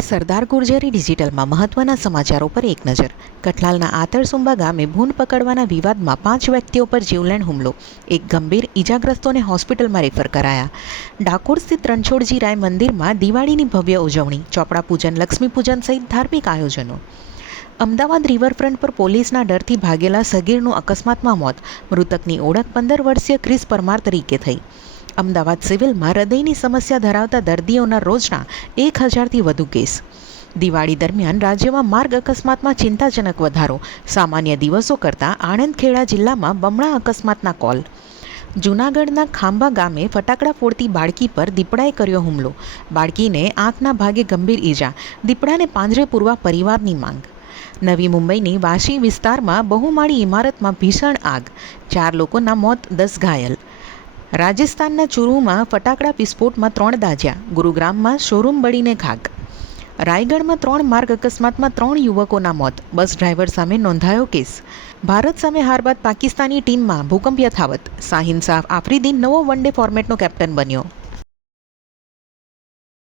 સરદાર ગુર્જરી ડિજિટલમાં મહત્વના સમાચારો પર એક નજર. કઠલાલના આતરસુંબા ગામે ભૂંડ પકડવાના વિવાદમાં પાંચ વ્યક્તિઓ પર જીવલેણ હુમલો. એક ગંભીર ઈજાગ્રસ્તોને હોસ્પિટલમાં રેફર કરાયા. ડાકોર સ્થિત રણછોડજી રાય મંદિરમાં દિવાળીની ભવ્ય ઉજવણી, ચોપડા પૂજન, લક્ષ્મી પૂજન સહિત ધાર્મિક આયોજનો. અમદાવાદ રિવરફ્રન્ટ પર પોલીસના ડરથી ભાગેલા સગીરનું અકસ્માતમાં મોત. મૃતકની ઓળખ પંદર વર્ષીય ક્રિસ પરમાર તરીકે થઈ. અમદાવાદ સિવિલમાં હૃદયની સમસ્યા ધરાવતા દર્દીઓના રોજના એક હજારથી વધુ કેસ. દિવાળી દરમિયાન રાજ્યમાં માર્ગ અકસ્માતમાં ચિંતાજનક વધારો. સામાન્ય દિવસો કરતાં આણંદ ખેડા જિલ્લામાં બમણા અકસ્માતના કોલ. જૂનાગઢના ખાંભા ગામે ફટાકડા ફોડતી બાળકી પર દીપડાએ કર્યો હુમલો. બાળકીને આંખના ભાગે ગંભીર ઈજા. દીપડાને પાંજરે પૂરવા પરિવારની માંગ. નવી મુંબઈની વાશી વિસ્તારમાં બહુમાળી ઇમારતમાં ભીષણ આગ. ચાર લોકોના મોત, દસ ઘાયલ. રાજસ્થાનના ચુરુમાં ફટાકડા વિસ્ફોટમાં ત્રણ દાઝ્યા, ગુરુગ્રામમાં શોરૂમ બળીને ખાક રાયગઢમાં ત્રણ માર્ગ અકસ્માતમાં ત્રણ યુવકોના મોત, બસ ડ્રાઈવર સામે નોંધાયો કેસ. ભારત સામે હાર બાદ પાકિસ્તાની ટીમમાં ભૂકંપ યથાવત. સાહિન સાફ આફ્રિદી નવો વન ડે ફોર્મેટનો કેપ્ટન બન્યો.